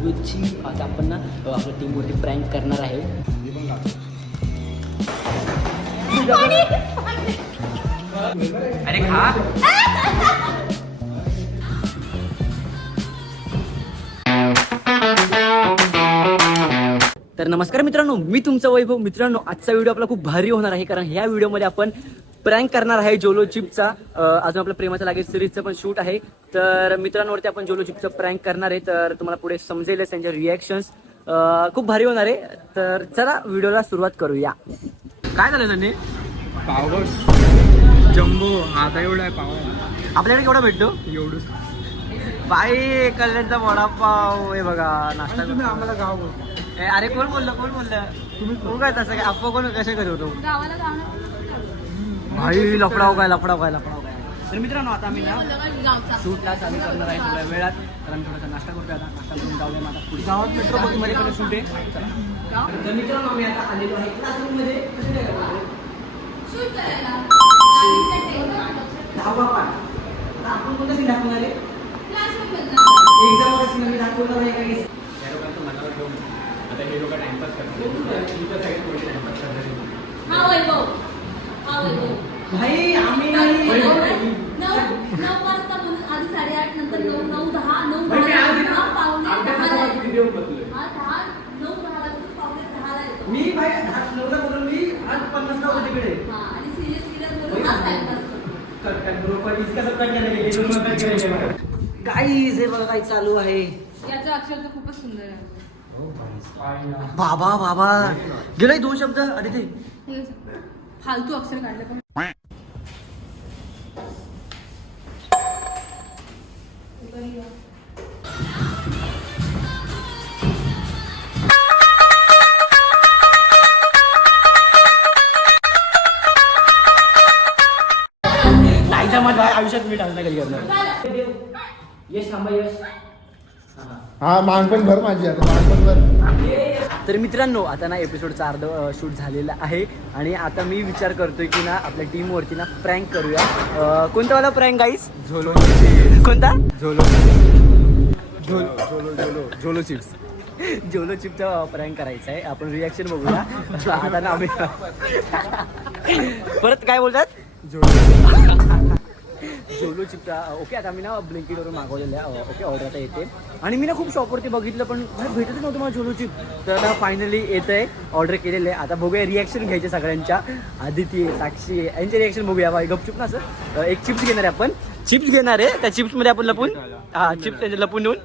जोलोची आता आपण ना आपल्या टीमवरती प्रँक करणार आहे. अरे खा. तर नमस्कार मित्रांनो, मी तुमचा वैभव. मित्रांनो, आजचा व्हिडिओ आपला खूप भारी होणार आहे, कारण ह्या व्हिडिओमध्ये आपण प्रँक करणार आहे जोलो चिपचा. अजून आपल्या प्रेमाचा लागेल सिरीजचं पण शूट आहे. तर मित्रांवरती आपण जोलो चिपचं प्रँक करणार आहे. तर तुम्हाला पुढे समजेलच त्यांचे रिॲक्शन्स खूप भारी होणार आहे. तर चला व्हिडिओला सुरुवात करूया. काय झालं त्यांनी? पाव जम्बो आता एवढा आहे पाव. आपल्याकडे केवढा भेटतो? एवढंच बाई कल्याणचा वडापाव हे बघा नाश्ता. तुम्ही आम्हाला गाव बोलतो. अरे कोण बोललं तुम्ही काय तसं काय अप्पा कोण कसे करतो भाई? लफडाव काय. तर मित्रांनो, आता आम्ही ना शूटला चालू करणार आहे थोड्या वेळात, कारण थोडासा नाश्ता करतो. आता नाश्ता करून जाऊया. आता पुढे गावात मेट्रोमध्ये पण शूट आहे. तर मित्रांनो, आम्ही आता आलेलो आहे क्लासरूममध्ये. दहावा पाठ. आता आपण कोणता सीन दाखवणार आहे? एक्झाम वाला सीन आम्ही दाखवणार आहे काही. आता हे लोक टाइमपास भाई आम्ही नाही. 9 वाजता म्हणून आधी 8:30 नंतर 9, 9, 10, 9, 10, पावणे 10 येतो. मी भाई 9ला बोलून मी 8:50 होतो तिकडे. आणि सिरियस बोलून आज टाइमपास करतो. गाईज हे बघा काय चालू आहे. याचं अक्षर तर खूपच सुंदर आहे. बाबा गेलाय 2 शब्द. अरे ते हे फालतू अक्षर काढले पण नाही जमत भाई, आयुष्यात मी डान्स नाही कधी करणार. यश थांबा यश. हा मानपण भर माझी आता मानपण भर. तर मित्रांनो, आता ना एपिसोडचा अर्ध शूट झालेला आहे आणि आता मी विचार करतोय की ना आपल्या टीमवरती ना प्रँक करूया. कोणता वाला प्रँक गाईस? झोलो कोणता? झोलो झोलो चिप्स. जोलो चिपचा प्रँक करायचा आहे. आपण रिॲक्शन बघूया. आता ना आम्ही परत काय बोलतात? जोलो चिपचा. ओके, आता मी ना ब्लिंकिटवरून मागवलेलं आहे. ओके, ऑर्डर आता येते. आणि मी ना खूप शॉपवरती बघितलं पण भेटतच नव्हतं मला जोलो चिप. तर आता फायनली येत आहे. ऑर्डर केलेलं आहे. आता बघूया रिॲक्शन घ्यायचे सगळ्यांच्या. आदिती, साक्षी यांचे रिॲक्शन बघूया. बाई गपचूप ना असं. एक चिप्स घेणार आहे आपण. चिप्स घेणार आहे. त्या चिप्समध्ये आपण लपून चिप्स लपून नेऊन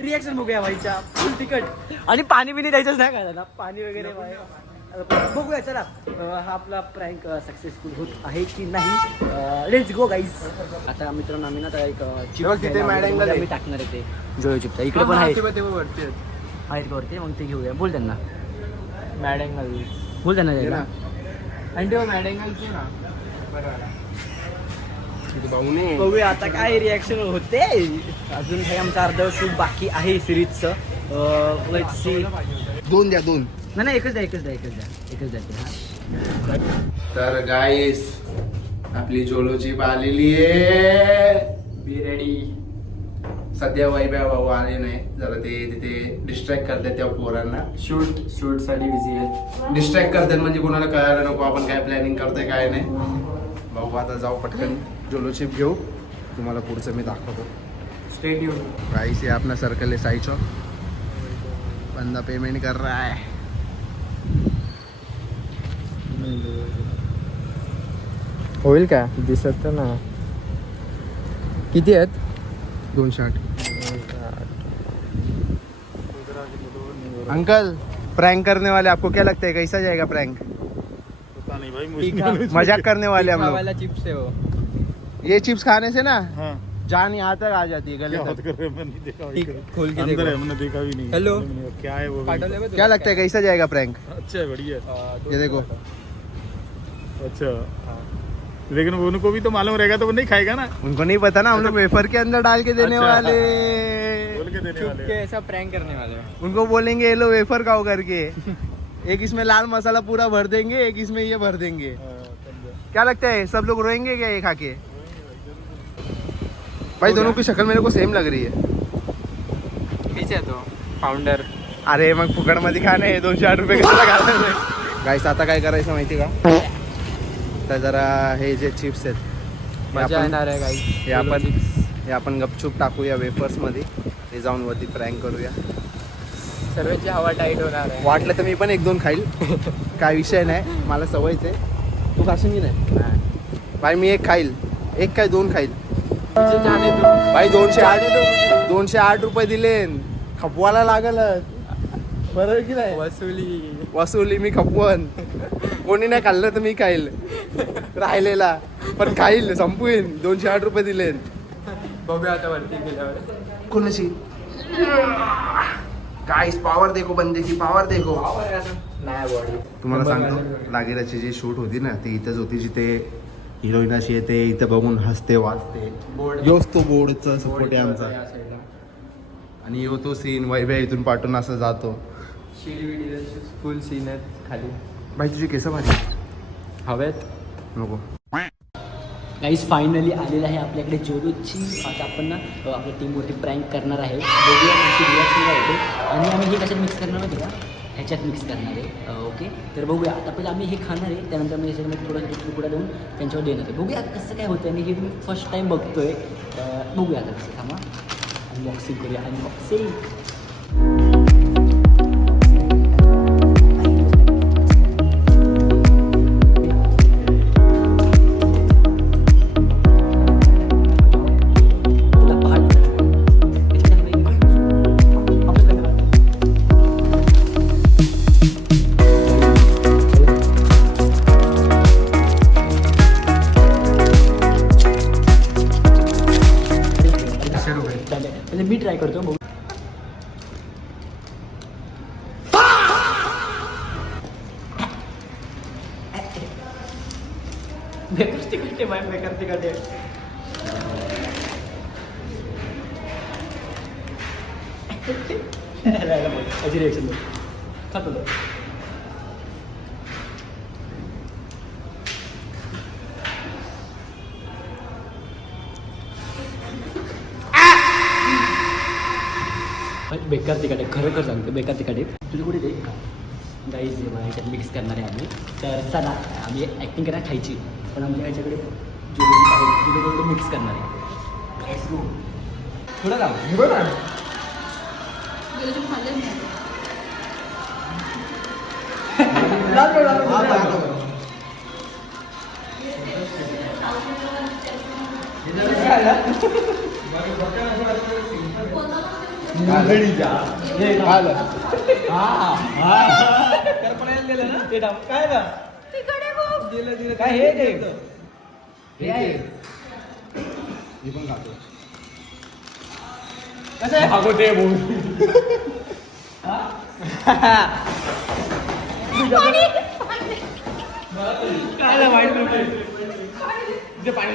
रिॲक्शन बघूया भाईच्या. फुल तिखट आणि पाणी बिनी द्यायचंच नाही काय ना, पाणी वगैरे बघूया. चला हा आपला प्रँक सक्सेसफुल होत आहे की नाही. Let's go guys. आता मित्रांनो, आम्ही ना आता एक चिप्स मी टाकणार आहे. ते जोयो चिप्सचा इकडे पण आहे वरती. मग ते घेऊया. बोल त्यांना मॅडेंगल बोल त्यांना. आणि मॅडेंगल ना बघूया आता काय रिॲक्शन होते. अजून काही आमचा अर्ध शूट बाकी आहे सिरीजचं. Let's see. 2 द्या 2. नाही एकच द्या. तर गाईस आपली जोलो चिप आलेली आहे. Be ready. सध्या वैभव भाऊ आले नाही, जरा ते तिथे डिस्ट्रॅक्ट करतात त्या पोरांना. शूट साठी बिझी आहे. डिस्ट्रॅक्ट करतात म्हणजे कोणाला कळायला नको आपण काय प्लॅनिंग करतोय काय नाही. भाऊ आता जाऊ पटकन जोलो चिप घेऊ. तुम्हाला पुढचं मी दाखवतो. Stay tune. गाइस ये अपना सर्कल है साइचो. बंदा पेमेंट कर रहा है. होईल का? दिसत तर ना. किती आहेत? 260. अंकल प्रैंक करने वाले आपको क्या लगता है कैसा जाएगा प्रैंक? पता नहीं भाई, मजाक करने वाले हम लोग. वाला चिप्स है वो. ये चिप्स खाने से ना हाँ. जान यहाँ तक आ जाती है गले क्या बात तक. कर रहे हैं? मैंने नहीं देखा भाई. खोल के अंदर है, देखो. मैंने देखा भी नहीं. हेलो. क्या है वो? क्या लगता है कैसा जाएगा प्रैंक? अच्छा है, बढ़िया है. ये देखो. अच्छा लेकिन उनको भी तो मालूम रहेगा तो वो नहीं खाएगा ना. उनको नहीं पता ना, हम लोग वेफर के अंदर डाल के देने अच्छा. वाले. बोल के देने वाले के हैं. ऐसा प्रैंक करने वाले हैं. उनको बोलेंगे ये लो वेफर खाओ करके. एक इसमें लाल मसाला पूरा भर देंगे, एक इसमें ये भर देंगे. हाँ, समझा. क्या लगता है सब लोग रोएंगे क्या ये खा के? भाई दोनों की शक्ल मेरे को सेम लग रही है. पीछे है तो फाउंडर. अरे मग फुकटमध्ये खा नाही 208 रुपये कशाला घालायचं. गाईस आता काय करायचं माहिती का, तर जरा हे जे चिप्स आहेत हे मजा आपण- येणार आहे काही. हे आपण गपचूप टाकूया वेफर्स मध्ये, ते जाऊन वरती प्रँक करूया. सर्वांची हवा टाईट होणार आहे. वाटलं तर मी पण 1-2 खाईल, काय विषय नाही, मला सवयच आहे. तू खाशील की नाही? भाई मी 1 खाईल, 1 काय 2 खाईल. भाई 208 रुपये दिले, खपवायला लागलच. बरोबर की नाही? वसुली मी खपवन. कोणी नाही खाल्लं तर मी खाईल राहिलेला, पण खाईल, संपवीन. 208 रुपये दिले. बघूया आता वरती गेल्यावर. कोणाची गाइस पावर देखो, बंदे की पावर देखो. नाही बॉडी. तुम्हाला सांगतो, लागेराची जी शूट होती ना ती इथंच होती, जिथे हिरोईन अशी येते, इथं बघून हसते वाचते. बोर्ड. योच तो बोर्डचा सपोर्ट आहे आमचा. आणि यो तो सीन वैभ्या इथून पाठवून असं जातो. फुल सीन आहेत खाली. भाई तुझी केस भारी हवेत. नको. गाईज फायनली आलेलं आहे आपल्याकडे जोलोची. आता आपण ना आपल्या टीमवरती प्रँक करणार आहे. बघूया त्यांची रिॲक्शन काय होते. आणि आम्ही हे कशात मिक्स करणार माहिती का, ह्याच्यात मिक्स करणार आहे. ओके, तर बघूया. आता पहिलं आम्ही हे खाणार आहे, त्यानंतर मी ह्याच्यामध्ये थोडा तुकडा देऊन त्यांच्यावर देणार आहे. बघूया कसं काय होतं. आणि हे मी फर्स्ट टाईम बघतो आहे. बघूया आता कसं. थांबा, अनबॉक्सिंग करूया. अनबॉक्सिंग. म्हणजे मी ट्राय करतो. बघू. बेकार तिकट आहे बाय, बेकार तिकट आहे. अशी रिएक्शन खातो. बेकार तिकट आहे, खरोखर सांगतो बेकार तिकट आहे. तुझी कुठे दे गाईज ह्याच्यात मिक्स करणार आहे आम्ही. तर चला, आम्ही ॲक्टिंग करणार खायची, पण आमच्या ह्याच्याकडे जोडी मिक्स करणार आहे. थोडं लाव. जोलोजी खाल्लं नाही. काय ना दिलं काय हे आहे. मी पण खातो. कसं आहे भागवते बोल. काय वाईट पाणी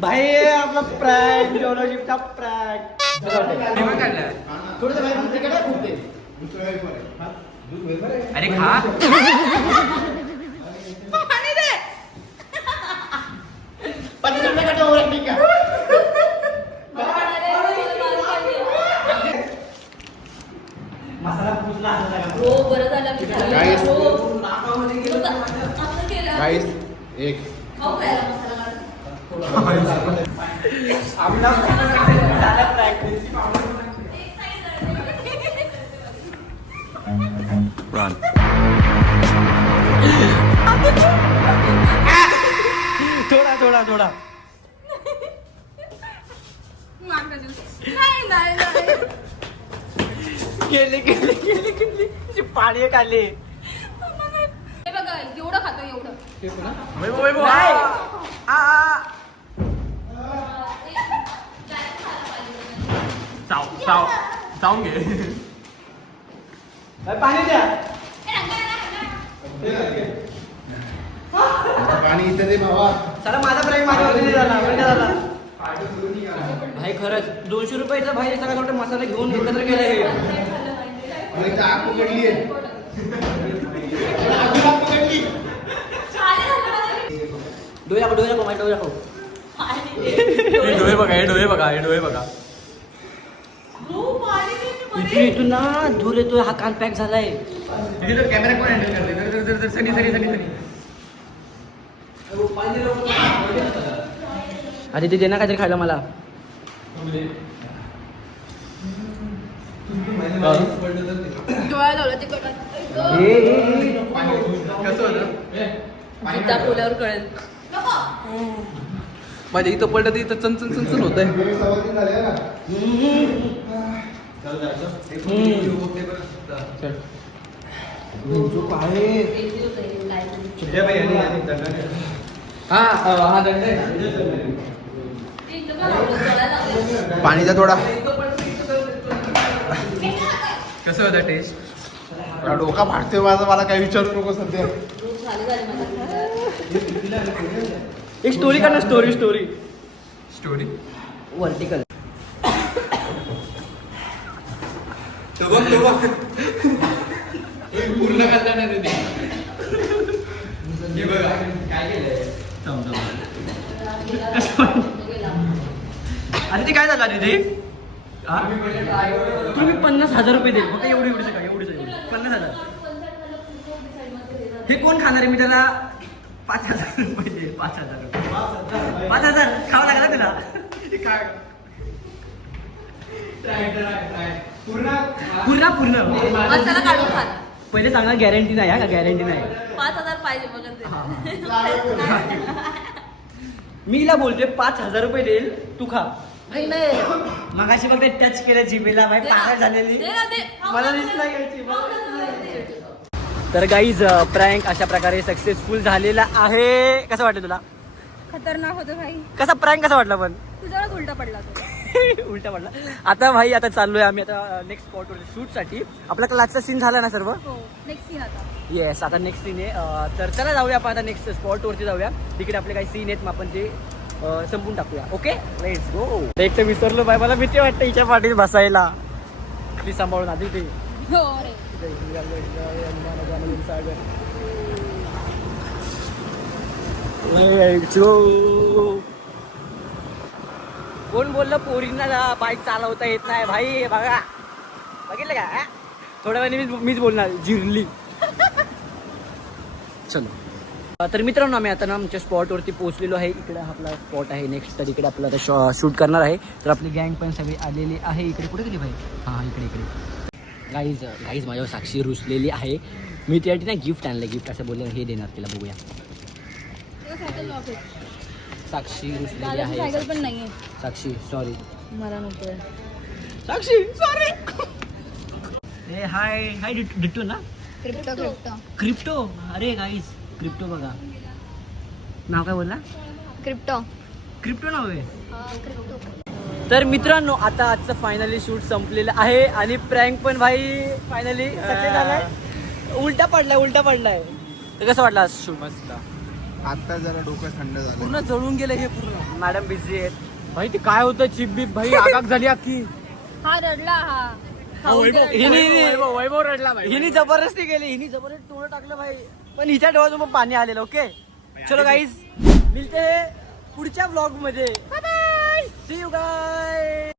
भाई आपला प्रँक जोलोजीचा प्रँक थोडस खूप ते. अरे खा. मसाला पुसला हो बरं झालं मी खाल्लं. Guys. हो. असं केलं. गाईस 1 खाऊ खायला मसाला घालून. थोडा नाही गेले पाणी काढले. हे बघा एवढं खातो एवढं. चावून घे. पाणी द्या. पाणी इथे दे बाबा. चला माझा प्रँक माझ्यावरती झाला. भाई खरंच 200 रुपयाचा भाई सगळा मोठा मसाला घेऊन एकत्र केला हे. आग पकडली आहे. डोळे दाखव, डोळे दाखव, माझे डोळे दाखव. डोळे बघा हे डोळे बघा हे डोळे बघा. इथून ना धूर येतोय, हा कान पॅक झालाय. कॅमेरा कोण हँडल करते? सनी. आधी ते दे ना काहीतरी खायला मला. डोळा लावला ते कळत. कसं होतं? गीता बोल्यावर कळेल. माझ्या इथं पडलं तर इथं चणचण होत आहे. हा दंड आहे. पाणीचा थोडा कसं होतं टेस्ट? डोका फाटतोय माझा, मला काही विचारू नको सध्या. एक स्टोरी का ना, स्टोरी स्टोरी व्हर्टिकल. तो बघ पूर्ण खाल्ला नाही रे. हे बघा काय केलंय. आणि ते काय झालं आधी ते तुम्ही 50,000 रुपये देईल फक्त एवढी 50,000. हे कोण खाणार आहे? मी त्याला 5,000 रुपये देईल. 5,000 रुपये 5,000 खावं लागला त्याला. पूर्ण मसाला काढून खा. पहिले सांगा गॅरंटी नाही. का गॅरंटी नाही. 5,000 पाहिजे बघा. मी हिला बोलतोय 5,000 रुपये देईल, तू खा. मगाशी फक्त टच केलं जिभेला, भाई पागल झालेली. मला रिस्क नाही घ्यायची. तर गाईज प्रँक अशा प्रकारे सक्सेसफुल झालेला आहे. कसं वाटलं तुला? खतरनाक होतं भाई. कसा प्रँक कसा वाटला? पण तुझ्यावर उलटा पडला तो. उलटा पडला. आता भाई आता चाललोय आम्ही आता नेक्स्ट स्पॉटवर शूट साठी. आपला क्लासचा सीन झाला ना सर्व? हो नेक्स्ट सीन आता. येस, आता नेक्स्ट सीन आहे. तर चला जाऊया आपण आता नेक्स्ट स्पॉटवरती जाऊया. तिकडे आपले काही सीन आहेत, मग आपण ते संपून टाकूया. Okay let's go. एक तर विसरलो बाय, मला भीती वाटते हिच्या पाठीत बसायला. प्लीज सांभाळून आधी ते. हो रे. कोण बोललं पोरींना बाईक चालवता येत नाही? भाई बघा, बघितलं का? थोड्या वेळाने मीच बोलणार जिरली. चलो. तर मित्रांनो आम्ही आता ना आमच्या स्पॉटवरती पोहोचलेलो आहे. इकडे आपला स्पॉट आहे नेक्स्ट. तर इकडे आपलं आता शूट करणार आहे. तर आपली गँग पण सगळी आलेली आहे. इकडे कुठे गेली भाई? हां इकडे. गाईज माझ्यावर साक्षी रुसलेली आहे. मी त्यासाठी ना गिफ्ट आणलं. गिफ्ट असं बोललं हे देणार तिला, बघूया. साक्षी रुसलेली आहे. सायकल पण नाहीये. साक्षी सॉरी. मला नको. साक्षी सॉरी. हे हाय डिट्टो ना? क्रिप्टो. अरे गाईज क्रिप्टो बघा. नाव काय बोलला? क्रिप्टो नाव आहे. तर मित्रांनो आता आजचं फायनली शूट संपलेलं आहे आणि प्रँक पण भाई फायनली सक्सेस झालाय. उलटा पडलाय. तर कसं वाटलं शूट? मस्त. आता जरा डोकं थंड झालं. पूर्ण जळून गेलं हे पूर्ण. मॅडम बिझी आहेत भाई. ते काय होतं चिप बीप भाई आगाग झाली अख्खी. हा रडला हा. वैभव रडला भाई. हिने जबरदस्ती केली. हिने जबरदस्त टोळं टाकलं भाई. पण हिच्या डोळ्यातून पण पाणी आलेलं. ओके चलो गाईज मिळते पुढच्या ब्लॉग मध्ये. See you guys.